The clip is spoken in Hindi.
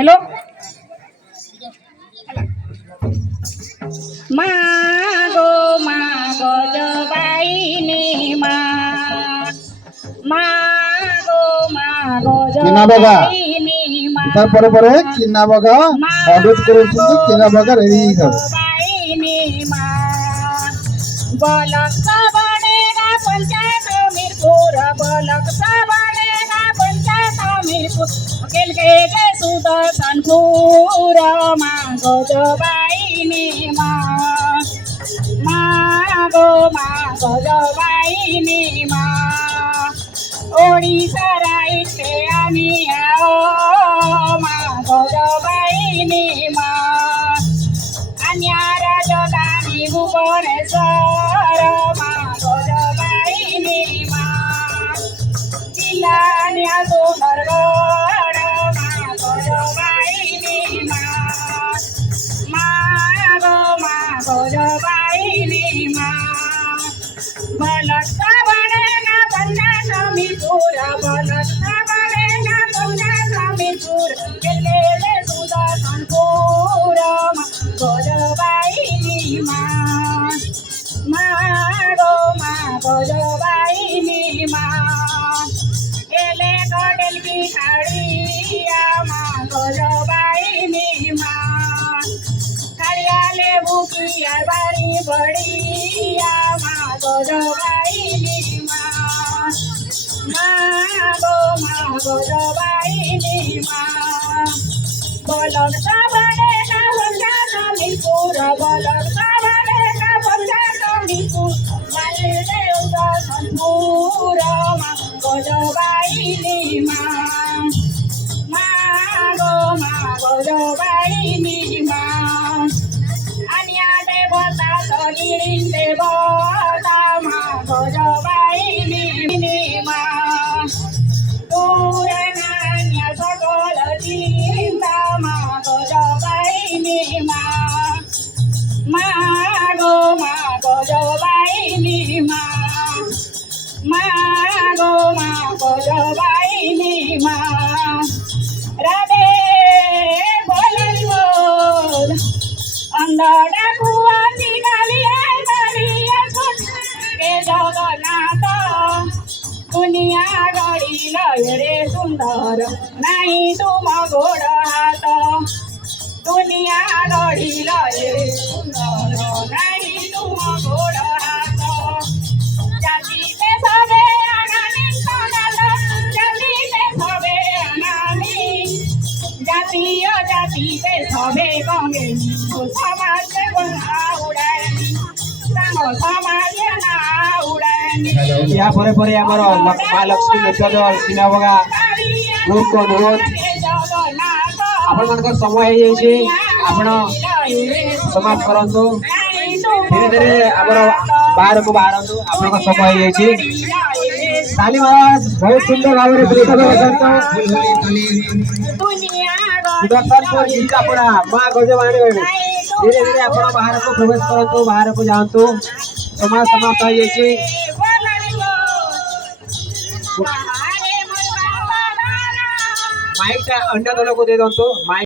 हेलो मागो मागो जबाईने मागो मागो किना बघा जबाईने इथं बरोबर आहे किना बघा ऑडिट करायची किना बघा रेडी झालं बलक बनेगा पंचायत मीरपुर बलक बनेगा पंचायत मीरपुर खेल के जय सुदर्शनपुर मागो जबाईने मागो मागो जबाईने ओडिसा राइटे आमी आओ मागो जबाईने अन्यार जगानी भुवनेश्वर मागो जबाईने जिल्लान्या सुंदरगड मागो जबाईने मागो मागो जबाईने बलक बनेगा पंचायत मीरपुर बलक बनेगा पंचायत मीरपुर गेले सुदर्शनपुर मागो जबाईने मागो मागो जबाईने एले गडेल बिहाडिया मागो जबाईने हरियाले बुकिया बारी बढिया मागो जबाईने मागो मागो जबाईने बलक बनेगा पंचायत मीरपुर बलक बनेगा पंचायत मीरपुर माले सुदर्शनपुर मागो जबाईने मागो मागो जबाईने अन्या देवता सगिरिन देवता मागो जबाईने पुराणान्या सकल चिंता मागो जबाईने मागो मागो जबाईने मागो मागो जबाईने राधे बोलन बोल अंधडा कुवाची गालिया गालिया के जगन्नाथ दुनिया गढिल रे सुंदर नाही तुम गोड हात दुनिया गढिल रे सुंदर नाही तुम गोड हात जाती ते सबे अनानी सोनाल जाती ते सबे अनानी जातीय जाती ते सबे गंगेनी समाज बना उडानी सांगो समाज ना उडानी या परे परे आमर माँ लक्ष्मी मेथड किना बघा ग्रुप को अनुरोध आपण मानकर समय हे जे आपण समाज करंतु धीरे धीरे आमर बाहर को बाहरंतु आपण का समय हे जे ताली महाराज बहुत सुंदर भाव रे सुदर्शनपुर जिल्ला पड़ा माँ गजवाणी धीरे धीरे आपण बाहर को प्रवेश करंतु बाहर को जांतु समाज समाप्त हो जाए माइक अंडा दोनों को दे दो तो माइक